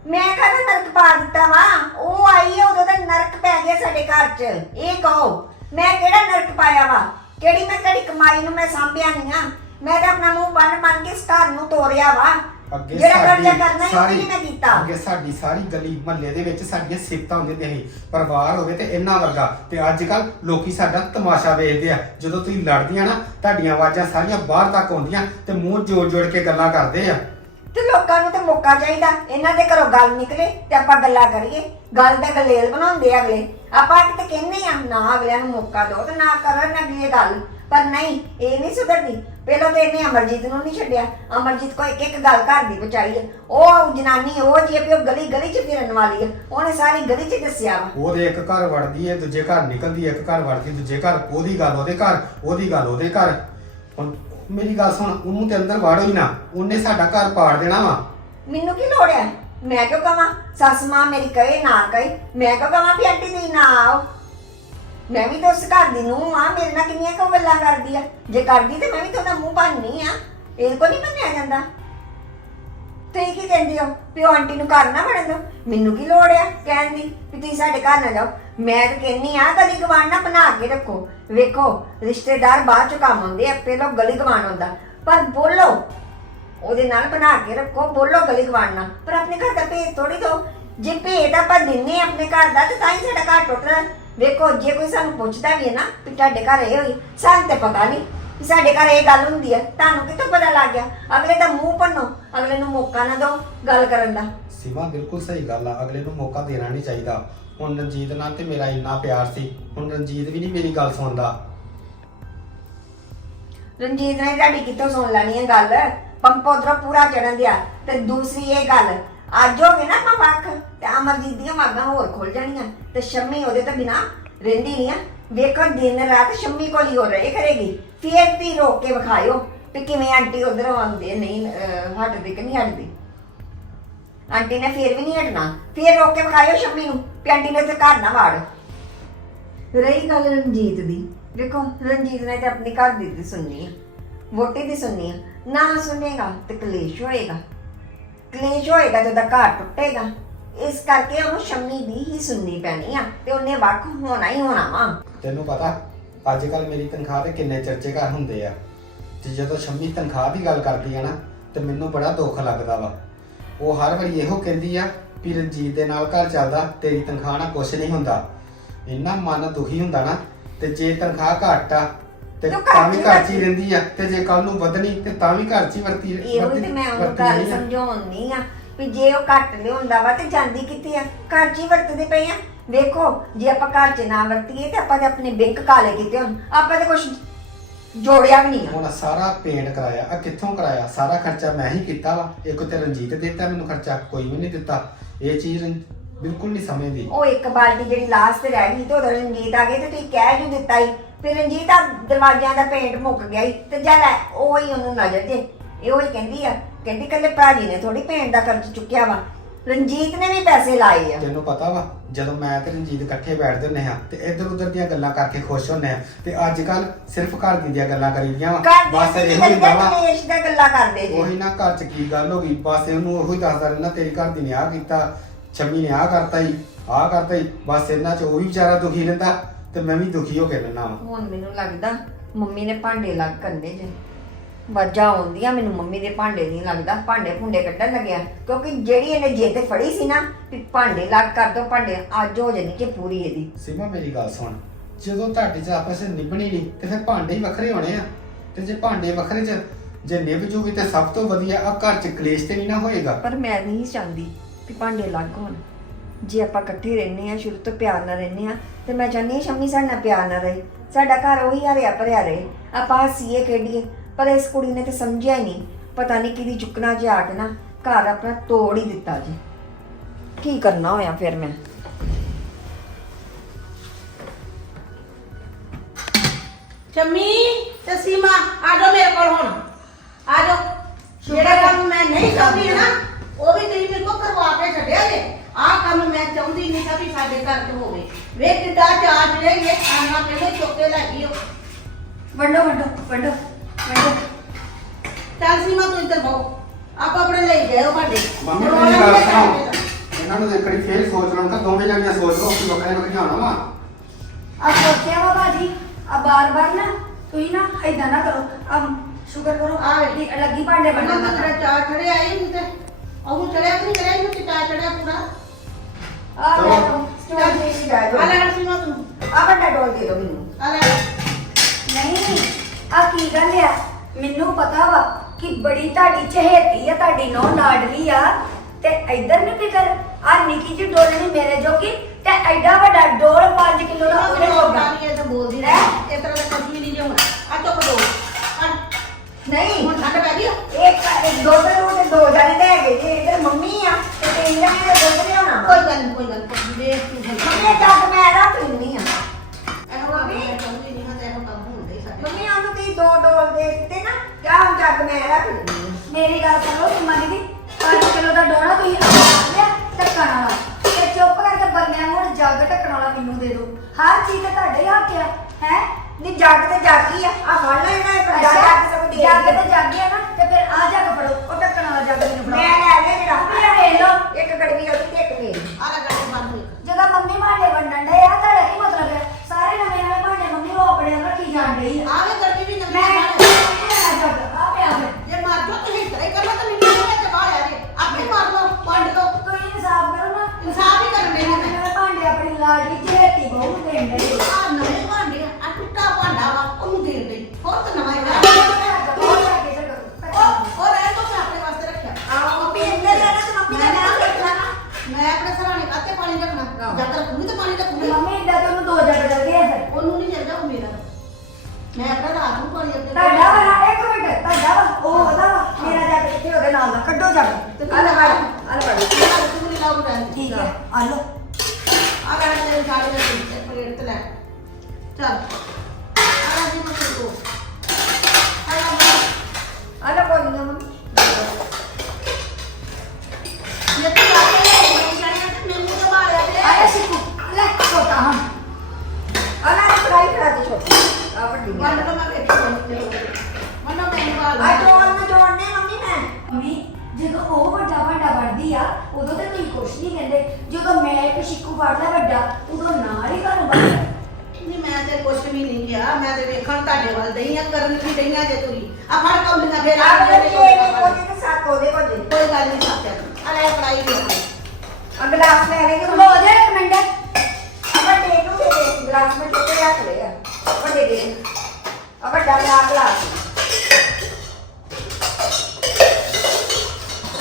ਮੈਂ ਕਹਿੰਦਾ ਨਰਕ ਪਾ ਦਿੱਤਾ ਵਾ। ਉਹ ਆਈ ਆ ਉਦੋਂ ਤਾਂ ਨਰਕ ਪੈ ਗਿਆ ਸਾਡੇ ਘਰ 'ਚ। ਇਹ ਕਹੋ ਮੈਂ ਕਿਹੜਾ ਨਰਕ ਪਾਇਆ ਵਾ? ਕਿਹੜੀ ਮੈਂ ਕਿਹੜੀ ਕਮਾਈ ਨੂੰ ਮੈਂ ਸਾਂਭਿਆ ਨਹੀਂ ਆ? ਮੈਂ ਤਾਂ ਆਪਣਾ ਮੂੰਹ ਬੰਨ ਬੰਨ ਕੇ ਇਸ ਘਰ ਨੂੰ ਤੋਰਿਆ ਵਾ। ਅੱਗੇ ਜਿਹੜਾ ਸਾਡੀ ਕਰਜ਼ਾ ਕਰਨਾ ਹੀ ਉਹ ਸਾਰੀ- ਵੀ ਮੈਂ ਕੀਤਾ। ਅੱਗੇ ਸਾਡੀ ਸਾਰੀ ਗਲੀ ਮਹੱਲੇ ਦੇ ਵਿੱਚ ਸਾਡੀਆਂ ਸਿਫਤਾਂ ਹੁੰਦੀਆਂ ਸੀ ਪਰਿਵਾਰ ਹੋਵੇ ਤੇ ਇੰਨਾ ਵਰਗਾ। ਤੇ ਅੱਜ ਕੱਲ ਲੋਕੀ ਸਾਡਾ ਤਮਾਸ਼ਾ ਵੇਖਦੇ ਆ। ਜਦੋਂ ਤੁਸੀਂ ਲੜਦੀਆਂ ਨਾ ਤੁਹਾਡੀਆਂ ਆਵਾਜ਼ਾਂ ਸਾਰੀਆਂ ਬਾਹਰ ਤੱਕ ਆਉਂਦੀਆਂ ਤੇ ਮੂੰਹ ਜੋੜ ਜੋੜ ਕੇ ਗੱਲਾਂ ਕਰਦੇ ਆ। ਤੇ ਲੋਕਾਂ ਨੂੰ ਤੇ ਮੌਕਾ ਚਾਹੀਦਾ। ਇਹਨਾਂ ਦੇ ਘਰੋਂ ਗੱਲ ਨਿਕਲੇ ਤੇ ਆਪਾਂ ਗੱਲਾਂ ਕਰੀਏ। ਗੱਲ ਦਾ ਗਲੇਲ ਬਣਾਉਂਦੇ ਆ ਅਗਲੇ। ਆਪਾਂ ਕਿਤੇ ਕਹਿੰਦੇ ਆ, ਨਾ ਅਗਲਿਆਂ ਨੂੰ ਮੌਕਾ ਦਿਓ ਤੇ ਨਾ ਕਰਨ ਅਗਲੀ ਗੱਲ। ਪਰ ਨਹੀਂ, ਇਹ ਨਹੀਂ ਸੁਧਰਦੀ। ਪਹਿਲਾਂ ਤੇ ਇਹਨੇ ਅਮਰਜੀਤ ਨੂੰ ਨਹੀਂ ਛੱਡਿਆ। ਅਮਰਜੀਤ ਕੋ ਇੱਕ ਇੱਕ ਗੱਲ ਘਰ ਦੀ ਬਚਾਈ ਹੈ ਉਹ ਜਨਾਨੀ ਉਹ ਜੀ ਵੀ ਉਹ ਗਲੀ ਗਲੀ ਚ ਫਿਰਨ ਵਾਲੀ ਹੈ ਉਹਨੇ ਸਾਰੀ ਗਲੀ ਚ ਦੱਸਿਆ ਵਾ। ਤੇ ਇੱਕ ਘਰ ਵੜਦੀ ਹੈ ਦੂਜੇ ਘਰ ਨਿਕਲਦੀ ਹੈ ਇੱਕ ਘਰ ਵੜਦੀ, ਦੂਜੇ ਘਰ ਉਹਦੀ ਗੱਲ ਉਹਦੇ ਘਰ, ਉਹਦੀ ਗੱਲ ਉਹਦੇ ਘਰ। ਹੁਣ ਮੇਰੀ ਗੱਲ ਸੁਣ, ਉਹਨੂੰ ਤੇ ਅੰਦਰ ਵਾੜੋ ਹੀ ਨਾ। ਉਹਨੇ ਸਾਡਾ ਘਰ ਪਾੜ ਦੇਣਾ ਵਾ। ਮੈਨੂੰ ਕੀ ਲੋੜ ਹੈ? ਮੈਂ ਕਿਉਂ ਕਵਾਂ? ਸੱਸ ਮਾਂ ਮੇਰੀ ਕਹੇ ਨਾ ਕਹੇ। ਮੈਂ ਕਿਉਂ ਕਵਾਂ ਵੀ ਆਂਟੀ ਦੀ ਨਾ ਆਓ? ਮੈਂ ਵੀ ਤਾਂ ਉਸ ਘਰ ਦੀ ਨੂੰ ਆ, ਮੇਰੇ ਨਾਲ ਕਿੰਨੀਆਂ ਕੁ ਗੱਲਾਂ ਕਰਦੀ ਆ। ਜੇ ਕਰਦੀ ਤੇ ਮੈਂ ਵੀ ਤਾਂ ਉਹਦਾ ਮੂੰਹ ਭੰਨੀ ਆ। ਇਹ ਕੋ ਨਹੀਂ ਮੰਨਿਆ ਜਾਂਦਾ। ਤੁਸੀਂ ਕੀ ਕਹਿੰਦੇ ਹੋ? ਵੀ ਉਹ ਆਂਟੀ ਨੂੰ ਘਰ ਨਾ ਵੜਨ ਦਿਓ। ਮੈਨੂੰ ਕੀ ਲੋੜ ਆ ਕਹਿਣ ਦੀ? ਵੀ ਤੁਸੀਂ ਸਾਡੇ ਘਰ ਨਾ ਜਾਓ। ਮੈਂ ਤਾਂ ਕਹਿੰਨੀ ਆ, ਗਲੀ ਗਵਾਨ ਨਾ ਬਣਾ ਕੇ ਰੱਖੋ। ਵੇਖੋ, ਰਿਸ਼ਤੇਦਾਰ ਬਾਅਦ ਚ ਕੰਮ ਹੁੰਦੇ ਆ ਪਹਿਲਾਂ ਗਲੀ ਗਵਾਨ ਹੁੰਦਾ ਪਰ ਬੋਲੋ, ਉਹਦੇ ਨਾਲ ਬਣਾ ਕੇ ਰੱਖੋ, ਬੋਲੋ ਗਲੀ ਗਵਾਨਾ ਪਰ ਆਪਣੇ ਘਰ ਦਾ ਭੇਤ ਥੋੜੀ ਦੋ ਜੇ ਭੇਤ ਆਪਾਂ ਦਿੰਨੇ ਆ ਆਪਣੇ ਘਰ ਦਾ, ਤੇ ਤਾਂ ਹੀ ਸਾਡਾ ਘਰ ਟੁੱਟਦਾ ਵੇਖੋ, ਜੇ ਕੋਈ ਸਾਨੂੰ ਪੁੱਛਦਾ ਵੀ ਹੈ ਨਾ ਵੀ ਤੁਹਾਡੇ ਘਰ ਇਹ ਹੋਈ, ਸਾਨੂੰ ਤੇ ਪਤਾ ਨਹੀਂ ਕਿ ਸਾਡੇ ਘਰ ਇਹ ਗੱਲ ਹੁੰਦੀ ਹੈ ਤੁਹਾਨੂੰ ਕਿੱਥੋਂ ਪਤਾ ਲੱਗ ਗਿਆ? ਅਗਲੇ ਦਾ ਮੂੰਹ ਭੰਨੋ। ਅਗਲੇ ਨੂੰ ਮੌਕਾ ਨਾ ਦਿਓ ਗੱਲ ਕਰਨ ਦਾ। ਸੀਮਾ ਬਿਲਕੁਲ ਸਹੀ ਗੱਲ ਆ। ਅਗਲੇ ਨੂੰ ਮੌਕਾ ਦੇਣਾ ਨਹੀਂ ਚਾਹੀਦਾ। ਹੁਣ ਰਣਜੀਤ ਨਾਲ ਤੇ ਮੇਰਾ ਇੰਨਾ ਪਿਆਰ ਸੀ। ਹੁਣ ਰਣਜੀਤ ਵੀ ਨਹੀਂ ਮੇਰੀ ਗੱਲ ਸੁਣਦਾ। ਰਣਜੀਤ ਨੇ ਤੁਹਾਡੀ ਕਿੱਥੋਂ ਸੁਣ ਲੈਣੀ ਹੈ ਗੱਲ? ਪੰਪ ਉਧਰੋਂ ਪੂਰਾ ਚੜਨ ਦਿਆ। ਤੇ ਦੂਸਰੀ ਇਹ ਗੱਲ ਅੱਜ ਹੋ ਗਏ ਨਾ ਆਪਾਂ ਵੱਖ ਤੇ ਅਮਰਜੀਤ ਦੀਆਂ ਵਾਗਾਂ ਹੋਰ ਖੁੱਲ ਜਾਣੀਆਂ। ਤੇ ਸ਼ੰਮੀ ਉਹਦੇ ਤੋਂ ਬਿਨਾ ਰਹਿੰਦੀ ਨਹੀਂ ਆ। ਵੇਖੋ ਦਿਨ ਰਾਤ ਸ਼ੰਮੀ ਕੋਲ ਹੀ ਹੋ ਰਹੇ ਕਰੇਗੀ। ਫੇਰ ਵੀ ਰੋਕ ਕੇ ਵਿਖਾਇਓ। ਵੀ ਕਿਵੇਂ ਆਂਟੀ ਉਧਰੋਂ ਆਉਂਦੇ ਨਹੀਂ ਅਹ, ਹਟਦੀ ਕਿ ਨਹੀਂ ਹਟਦੀ? ਆਂਟੀ ਨੇ ਫੇਰ ਵੀ ਨਹੀਂ ਹਟਣਾ। ਫੇਰ ਰੋਕ ਕੇ ਵਿਖਾਇਓ ਸ਼ੰਮੀ ਨੂੰ ਵੀ ਆਂਟੀ ਨੇ ਤੇ ਘਰ ਨਾ ਵਾੜ। ਰਹੀ ਗੱਲ ਰਣਜੀਤ ਦੀ। ਦੇਖੋ ਰਣਜੀਤ ਨੇ ਤੇ ਆਪਣੀ ਘਰ ਦੀ ਦੀ ਸੁਣਨੀ ਆ। ਵੋਟੀ ਦੀ ਸੁਣਨੀ ਆ। ਨਾ ਸੁਣੇਗਾ ਤੇ ਕਲੇਸ਼ ਹੋਏਗਾ। ਕਲੇਸ਼ ਹੋਏਗਾ ਜਦੋਂ ਘਰ ਟੁੱਟੇਗਾ। ਇਸ ਕਰਕੇ ਉਹਨੂੰ ਸ਼ੰਮੀ ਦੀ ਹੀ ਸੁਣਨੀ ਪੈਣੀ ਆ ਤੇ ਉਹਨੇ ਵੱਖ ਹੋਣਾ ਹੀ ਹੋਣਾ ਵਾ। ਤੈਨੂੰ ਪਤਾ ਅੱਜ ਕੱਲ ਮੇਰੀ ਤਨਖਾਹ ਤੇ ਕਿੰਨੇ ਚਰਚੇ ਘਰ ਹੁੰਦੇ ਆ। ਤੇ ਜਦੋਂ ਸ਼ੰਮੀ ਤਨਖਾਹ ਦੀ ਗੱਲ ਕਰਦੀ ਆ ਨਾ ਤੇ ਮੈਨੂੰ ਬੜਾ ਦੁੱਖ ਲੱਗਦਾ ਵਾ। ਉਹ ਹਰ ਵਾਰੀ ਇਹੋ ਕਹਿੰਦੀ ਆ ਵੀ ਰਣਜੀਤ ਦੇ ਨਾਲ ਘਰ ਚੱਲਦਾ ਤੇਰੀ ਤਨਖਾਹ ਨਾਲ ਕੁਝ ਨਹੀਂ ਹੁੰਦਾ। ਇੰਨਾ ਮਨ ਦੁਖੀ ਹੁੰਦਾ ਨਾ ਤੇ ਜੇ ਤਨਖਾਹ ਘੱਟ ਆ ਤੇ ਤੂੰ ਘਰ ਤਾਂ ਵੀ ਹੀ ਘਰ 'ਚ ਹੀ ਵਰਤੀ। ਰਹਿੰਦੀ ਆ ਤੇ ਜੇ ਕੱਲ ਨੂੰ ਵਧਣੀ ਤੇ ਤਾਂ ਵੀ ਘਰ 'ਚ ਹੀ ਵਰਤੀ ਇਹੋ ਵਰਤੀ- ਤੇ ਮੈਂ ਉਹਨੂੰ ਵਰਤੀ ਗੱਲ ਰਹੀ ਆ। ਸਮਝਾਉਣੀ ਆ ਵੀ ਜੇ ਉਹ ਘੱਟ ਲਿਆਉਂਦਾ ਵਾ ਤੇ ਜਾਂਦੀ ਕਿੱਥੇ ਆ? ਘਰ 'ਚ ਹੀ ਵਰਤਦੇ ਪਏ ਆ। ਵੇਖੋ ਜੇ ਆਪਾਂ ਘਰ 'ਚ ਨਾ ਵਰਤੀਏ ਤੇ ਆਪਾਂ ਤੇ ਆਪਣੇ ਬੈਂਕ ਕਾਲੇ ਕੀਤੇ ਹੁਣ। ਆਪਾਂ ਤੇ ਕੁਝ ਜੋੜਿਆ ਵੀ ਨਹੀਂ ਆ। ਹੁਣ ਸਾਰਾ ਪੇਂਟ ਕਰਾਇਆ ਆ ਕਿੱਥੋਂ ਕਰਾਇਆ? ਸਾਰਾ ਖਰਚਾ ਮੈਂ ਹੀ ਕੀਤਾ ਵਾ। ਇੱਕ ਤੇ ਰਣਜੀਤ ਦਿੱਤਾ ਮੈਨੂੰ ਖਰਚਾ ਕੋਈ ਵੀ ਨਹੀਂ ਦਿੱਤਾ। ਇਹ ਚੀਜ਼ ਰਣ- ਬਿਲਕੁਲ ਨਹੀਂ ਸਮਝਦੀ। ਉਹ ਇੱਕ ਬਾਲਟੀ ਜਿਹੜੀ ਲਾਸਟ ਰਹਿ ਗਈ ਤੇ ਉਹਦਾ ਰਣਜੀਤ ਆ ਗਏ ਤੇ ਤੁਸੀਂ ਕਹਿ ਜੂ ਦਿੱਤਾ ਹੀ ਫਿਰ ਰਣਜੀਤ ਆ ਦਰਵਾਜ਼ਿਆਂ ਦਾ ਪੇਂਟ ਮੁੱਕ ਗਿਆ ਹੀ ਤੇ ਜਾ ਲੈ ਉਹ ਹੀ ਉਹਨੂੰ ਨਜ਼ਰ ਜੇ ਇਹੋ ਹੀ ਕਹਿੰਦੀ ਆ ਕਹਿੰਦੀ ਕੱਲੇ ਭਾਜੀ ਨੇ ਥੋੜੀ ਪੇਂਟ ਦਾ ਖਰਚ ਚੁੱਕਿਆ ਵਾ। ਰਣਜੀਤ ਨੇ ਵੀ ਪੈਸੇ ਲਾਏ ਆ। ਤੈਨੂੰ ਪਤਾ ਵਾ ਜਦੋਂ ਮੈਂ ਤੇ ਰਣਜੀਤ ਇਕੱਠੇ ਬੈਠਦੇ ਹੁੰਨੇ ਆ ਤੇ ਇੱਧਰ ਉੱਧਰ ਦੀਆਂ ਗੱਲਾਂ ਕਰਕੇ ਖੁਸ਼ ਹੁੰਨੇ ਆ ਤੇ ਅੱਜ ਕੱਲ ਸਿਰਫ ਘਰ ਦੀ ਦੀਆਂ ਗੱਲਾਂ ਕਰੀਦੀਆਂ ਵਾ। ਬਸ ਇਹੋ ਹੀ ਵਿੱਚ ਵਾ ਕਲੇਸ਼ ਦਾ ਗੱਲਾਂ ਕਰਦੇ ਜੀ। ਉਹੀ ਨਾ ਘਰ 'ਚ ਕੀ ਗੱਲ ਹੋ ਗਈ ਬਸ ਉਹਨੂੰ ਉਹੀ ਦੱਸਦਾ ਰਹਿੰਦਾ ਤੇਰੀ ਘਰ ਦੀ ਨੇ ਆਹ ਕੀਤਾ ਛੰਮੀ ਨੇ ਕਰਤਾ ਹੀ ਆਹ ਕਰਤਾ ਹੀ ਬਸ ਇਹਨਾਂ 'ਚ ਉਹ ਵੀ ਵਿਚਾਰਾ ਦੁਖੀ ਰਹਿੰਦਾ ਤੇ ਮੈਂ ਵੀ ਦੁਖੀ ਹੋ ਕੇ ਰਹਿੰਦਾ ਵਾ। ਹੁਣ ਮੈਨੂੰ ਲੱਗਦਾ ਮੰਮੀ ਨੇ ਭਾਂਡੇ ਲੱਗ ਕਰਨੇ ਜੇ। ਵਾਜਾਂ ਆਉਂਦੀਆਂ ਮੈਨੂੰ ਮੰਮੀ ਦੇ ਭਾਂਡੇ ਨਹੀਂ ਲੱਗਦਾ ਭਾਂਡੇ ਭੁੰਡੇ ਕੱਢਣ ਲੱਗਿਆ। ਕਿਉਂਕਿ ਜਿਹੜੀ ਇਹਨੇ ਜਿੱਦ ਫੜੀ ਸੀ ਨਾ ਵੀ ਭਾਂਡੇ ਲੱਗ ਕਰ ਦੋ ਭਾਂਡੇ ਅੱਜ ਹੋ ਜਾਣੀ ਕਿ ਪੂਰੀ ਇਹਦੀ। ਸੀਮਾ ਮੇਰੀ ਗੱਲ ਸੁਣ। ਜਦੋਂ ਤੁਹਾਡੇ 'ਚ ਆਪਸ ਵਿੱਚ ਨਿਭਣੀ ਨਹੀਂ ਤੇ ਫਿਰ ਭਾਂਡੇ ਹੀ ਵੱਖਰੇ ਹੋਣੇ ਆ। ਤੇ ਜੇ ਭਾਂਡੇ ਵੱਖਰੇ 'ਚ ਜੇ ਨਿਭ ਜੂਗੀ ਤੇ ਸਭ ਤੋਂ ਵਧੀਆ ਆ ਘਰ 'ਚ ਕਲੇਸ਼ ਤੇ ਨਹੀਂ ਨਾ ਹੋਏਗਾ। ਪਰ ਮੈਂ ਨਹੀਂ ਚਾਹੁੰਦੀ ਵੀ ਭਾਂਡੇ ਲੱਗ ਹੋਣ। ਜੇ ਆਪਾਂ ਇਕੱਠੇ ਰਹਿੰਦੇ ਆ ਸ਼ੁਰੂ ਤੋਂ ਪਿਆਰ ਨਾਲ ਰਹਿੰਦੇ ਆ ਤੇ ਮੈਂ ਚਾਹੁੰਦੀ ਹਾਂ ਸ਼ੰਮੀ ਸਾਡੇ ਨਾਲ ਪਿਆਰ ਨਾਲ ਰਹੇ। ਸਾਡਾ ਘਰ ਉਹੀ ਹਰਿਆ ਭਰਿਆ ਰਹੇ। ਆਪਾਂ ਹੱਸੀਏ ਖੇਡੀਏ। ਪਰ ਇਸ ਕੁੜੀ ਨੇ ਤੇ ਸਮਝਿਆ ਹੀ ਨਹੀਂ। ਪਤਾ ਨਹੀਂ ਕਿਹਦੀ ਚੁੱਕਣਾ ਚ ਆ ਕੇ ਨਾ ਘਰ ਆਪਣਾ ਤੋੜ ਹੀ ਦਿੱਤਾ ਜੀ। ਕੀ ਕਰਨਾ ਹੋਇਆ ਫਿਰ ਮੈਂ? ਸ਼ਮੀ ਤੇ ਸੀਮਾ ਆ ਜਾਓ ਮੇਰੇ ਕੋਲ ਹੁਣ। ਆ ਜਾਓ। ਜਿਹੜਾ ਕੰਮ ਮੈਂ ਨਹੀਂ ਚਾਹੁੰਦੀ ਨਾ ਉਹ ਵੀ ਤੁਸੀਂ ਮੇਰੇ ਕੋਲ ਕਰਵਾ ਕੇ ਛੱਡਿਆ ਜੇ। ਆਹ ਕੰਮ ਮੈਂ ਚਾਹੁੰਦੀ ਨਹੀਂ ਕਿ ਵੀ ਸਾਡੇ ਘਰ 'ਚ ਹੋਵੇ। ਵੇ ਕਿੱਦਾਂ ਚਾਰਜ ਲੈ ਇਹ ਖਾਣਾ ਪਹਿਲੇ ਚੁੱਕੇ ਲੈ ਗਈ ਉਹ ਵੰਡੋ ਵੰਡੋ ਵੰਡੋ। ਵੰਡੋ ਚੱਲ ਸੀਮਾ ਤੂੰ ਇੱਧਰ ਬਹੁ। ਆਪ ਆਪਣੇ ਲਈ ਗਏ ਹੋ ਭਾਂਡੇ। ਮੰਮੀ ਰੋਣਾ ਮੇਰੀ ਗੱਲ ਨਹੀਂ ਸੁਣੋ। ਕਰਦੇ। ਇਹਨਾਂ ਨੂੰ ਦੇਖੜੀ ਫੇਰ ਸੋਚ ਲਵਾਂਗਾ ਦੋਵੇਂ ਜਣੀਆਂ ਸੋਚ ਲਓ ਕਿ ਵੱਖਰੇ ਵੱਖਰੇ ਹੋਣਾ ਵਾ। ਆ ਸੋਚਿਆ ਵਾ ਬਾਜੀ ਆ ਬਾਰ ਬਾਰ ਨਾ ਤੁਸੀਂ ਨਾ ਏਦਾਂ ਨਾ ਕਰੋ ਆ ਸ਼ੁਕਰ ਕਰੋ ਆ ਵੇ। ਕਿ ਲੱਗੀ ਭਾਂਡੇ ਬੰਦਾ ਬਣਨ ਤੇਰਾ ਚਾਹ ਚੜਿਆ ਹੀ ਨਹੀਂ ਤੇ। ਉਹਨੂੰ ਚੜਿਆ ਕਿ ਨਹੀਂ ਚੜਿਆ? ਇਹਨੂੰ ਤੇ ਚਾਹ ਚੜਿਆ ਪੂਰਾ? ਆ। ਲੈ ਲਓ। ਸਟੋਰ ਦੇ ਹੀ ਜਾ ਆ ਲੈ ਸੀਮਾ ਤੂੰ। ਆ ਵੱਡਾ ਡੋਲ ਦੇ ਦੋ ਮੈਨੂੰ। ਆ ਲੈ। ਨਹੀਂ ਆ ਕੀ ਗੱਲ ਆ? ਮੈਨੂੰ ਪਤਾ ਵਾ ਕਿ ਬੜੀ ਤੁਹਾਡੀ ਚਹੇਤੀ ਆ ਤੁਹਾਡੀ ਨੌ ਲਾਡਲੀ ਆ। ਤੇ ਇੱਧਰ ਨਹੀਂ ਫਿਕਰ? ਆ ਨਿੱਕੀ ਜਿਹੀ ਡੋਲਣੀ ਮੇਰੇ ਜੋਗੀ ਤੇ ਐਡਾ ਵੱਡਾ ਡੋਲ 5 ਕਿਲੋ ਦਾ ਉਹਦੇ ਜੋਗਾ। ਨਹੀਂ ਇਹ ਤਾਂ ਬੋਲਦੀ ਰਹਿ। ਇਸ ਤਰ੍ਹਾਂ ਦਾ ਕੁਝ ਵੀ ਨਹੀਂ ਜੇ ਹੁਣ ਆ ਚੁੱਪ ਦੋ। ਨਹੀਂ। ਹੁਣ ਠੰਡ ਪੈ ਗਈ? ਇੱਕ ਇੱਕ ਦੋ ਤੇ ਦੋ ਜਾਣੇ ਲੈ ਗਏ ਜੇ ਇਧਰ ਮੰਮੀ ਆ ਤੇ ਜਾਣੇ ਦਾ ਦੁੱਧ ਲਿਆਉਣਾ। ਕੋਈ ਗੱਲ ਕੋਈ ਗੱਲ ਨੀ, ਵੇਖ ਤੂੰ ਸਹੀ ਮੰਮੀ ਜੱਗ ਮੈਂ ਰੱਖ ਲੈਂਦੀ ਆ ਇਹੋ ਕੰਮ ਮੈਂ ਚਾਹੁੰਦੀ ਨਹੀਂ ਹਾਂ ਤੇ ਇਹੋ ਕੰਮ ਹੁੰਦਾ ਹੀ ਸਾਡੇ ਮੰਮੀ ਉਹਨੂੰ ਕੀ ਦੋ ਡੋਲ ਦੇ ਦਿੱਤੇ ਨਾ ਕਿਆ ਹੁਣ ਜੱਗ ਮੈਂ ਰੱਖ ਲੈਂਦੀ ਆ ਮੇਰੀ ਗੱਲ ਸੁਣੋ ਸੀਮਾ ਦੀਦੀ 5 ਕਿਲੋ ਦਾ ਡੋਣਾ ਤੁਸੀਂ ਆਪ ਲਿਆ ਢੱਕਣ ਵਾਲਾ ਤੇ ਚੁੱਪ ਕਰਕੇ ਬੰਦਿਆਂ ਨੂੰ ਹੁਣ ਜੱਗ ਢੱਕਣ ਵਾਲਾ ਮੈਨੂੰ ਦੇ ਦਿਓ ਹਰ ਚੀਜ਼ ਤੇ ਤੁਹਾਡੇ ਹੱਥ ਆ ਹੈ ਨਹੀਂ ਜੱਗ ਤੇ ਜੱਗ ਹੀ ਆ ਆ ਫੜ ਲੈ ਇਹਨਾਂ ਇੱਕ ਵੱਡਾ ਜੱਗ ਜੱਗ ਤੇ ਜੱਗ ਆ ਨਾ ਤੇ ਫਿਰ ਆ ਜੱਗ ਫੜੋ ਉਹ ਢੱਕਣ ਵਾਲਾ ਜੱਗ ਮੈਨੂੰ ਮੈਂ ਫੜਾਓ ਲੈ ਲਿਆ ਮੰਮੀ ਜਿਹੜਾ ਆ ਵੇਖ ਲਓ ਇੱਕ ਗੜਵੀ ਉਹਦੀ ਤੇ ਇੱਕ ਮੇਰੀ ਆ ਲੈ ਗੱਡੀ ਬੰਦ ਹੋਈ ਜਦੋਂ ਮੰਮੀ ਭਾਂਡੇ ਵੰਡਣ ਡਏ ਆ ਤੁਹਾਡਾ ਕੀ ਮਤਲਬ ਹੈ ਸਾਰੇ ਨਵੇਂ ਨਵੇਂ ਭਾਂਡੇ ਮੰਮੀ ਉਹ ਆਪਣੇ ਨਾਲ ਰੱਖੀ ਜਾਣ ਡਈ ਆ ਆ ਵੇ ਗੱਡੀ ਵੀ ਨਵੀਂ ਮੈਂ ਬਣਾ ਲਈ। ਮੈਂ ਜੱਗ ਆ ਪਿਆ ਫਿਰ ਜੇ ਮਾਰ ਜੋ ਤੁਸੀਂ ਇਤਰੇ ਕਰਨਾ ਤਾਂ ਮੈਨੂੰ ਨਹੀਂ ਤੇ ਬਾਹਰ ਆ ਜੇ ਆਪੇ ਮਾਰ ਲਓ ਵੰਡ ਲਓ ਤੁਸੀਂ ਇਨਸਾਫ ਕਰੋ ਨਾ ਇਨਸਾਫ ਹੀ ਕਰਨ ਦੇ ਨਵੇਂ ਨਵੇਂ ਭਾਂਡੇ ਆਪਣੀ ਲਾਡਲੀ ਚਹੇਤੀ ਬਹੁ ਨੂੰ ਦੇਣ ਡਏ ਆ। ਆ ਨਵੇਂ ਭਾਂਡੇ ਆ ਆਹ ਟੁੱਟਾ ਭਾਂਡਾ ਵਾ ਉਹਨੂੰ ਦੇ ਦੇ ਹੋਰ ਤਾਂ ਨਵਾਂ ਹੀ ਲੈ ਉਹ ਉਹ ਰਹਿ ਤੋਂ ਮੈਂ ਆਪਣੇ ਵਾਸਤੇ ਰੱਖਿਆ ਆ ਮੰਮੀ ਇੱਧਰ ਰਹਿਣਾ ਤੇ ਮੰਮੀ ਦਾ ਨਾਮ ਰੱਖਣਾ ਨਾ ਮੈਂ ਆਪਣੇ ਸਰਾਣੇ ਕਾਤੇ ਪਾਣੀ ਰੱਖਣਾ ਜਦ ਤੱਕ ਪੂਰੀ ਤੇ ਪਾਣੀ ਰੱਖੂਗੀ ਮੰਮੀ ਇਦਾਂ ਤੇ ਉਹਨੂੰ ਦੋ ਜੱਗ ਚੱਲ ਗਏ ਆ ਫਿਰ ਉਹਨੂੰ ਨਹੀਂ ਚੱਲਦਾ ਉਹ ਮੇਰਾ ਮੈਂ ਆਪਣਾ ਰਾਤ ਨੂੰ ਪਾਣੀ ਆਪਣੇ ਤੁਹਾਡਾ ਵਾ ਇੱਕ ਮਿੰਟ ਤੁਹਾਡਾ ਵਾ ਉਹ ਉਹਦਾ ਵਾ ਮੇਰਾ ਜੱਗ ਕਿੱਥੇ ਉਹਦੇ ਨਾਲ ਦਾ ਕੱਢੋ ਜੱਗ ਆ ਲੈ ਫੜ ਆ ਲੈ ਫੜ ਤੂੰ ਨਹੀਂ ਲਾਉ ਰਹਿਣ ਠੀਕ ਆ ਦੇ ਪਲੇਟ ਤੇ ਲੈ ਚੱਲ ਆ ਆ ਲੈ ਆ ਲੈ ਨਾ ਮੰਮੀ ਆ ਉਦੋਂ ਤੇ ਤੁਸੀਂ ਕੁਛ ਨਹੀਂ ਕਹਿੰਦੇ। ਜਦੋਂ ਮੈਂ ਇੱਕ ਸ਼ਿੱਕੂ ਫੜਦਾ ਵੱਡਾ ਉਦੋਂ ਨਾਲ ਹੀ ਤੁਹਾਨੂੰ ਬਣਦਾ ਨਹੀਂ ਮੈਂ ਤੇ ਕੁਛ ਵੀ ਨਹੀਂ ਕਿਹਾ। ਮੈਂ ਤੇ ਵੇਖਣ ਤੁਹਾਡੇ ਵੱਲ ਦਈ ਆ ਕਰਨ ਕੀ ਦਈਆਂ ਜੇ ਤੁਸੀਂ। ਆ ਫੜ ਕੌਲੀਆਂ ਫੇਰ ਆ ਕੋਲ ਕੋਦੇ ਤੇ ਸੱਤ ਉਹਦੇ ਕੋਦੇ ਕੋਈ ਗੱਲ ਨਹੀਂ ਸਾਥਿਆ ਆ। ਲੈ ਫੜਾਈ ਦੇ ਆ ਗਲਾਸ ਲੈ ਲੈ ਕੇ ਹੋ ਜਾ ਇੱਕ ਮਿੰਟ। ਆ ਵੱਡੇ ਨੂੰ ਦੇ ਦੇ ਗਲਾਸ ਵਿੱਚ ਤੇ ਰੱਖ ਲੈ ਆ। ਵੱਡੇ ਦੇ ਆ ਵੱਡਾ ਲਿਆ ਗਲਾਸ ਅਰੇ ਸਾਰ ਲਾ ਲੈ ਲੈ ਇੱਕ ਵੱਡਾ ਦੇ ਲੱਗੀ ਵਾਲਾ ਤੂੰ ਮੰਮੀ ਆਈ ਕੋਈ ਤਰਾ ਆ ਗਿਆ ਹੁਣ ਕਿੰਨੇ ਰਹਿਣੇ ਨੇ ਰੱਖ ਨਹੀਂ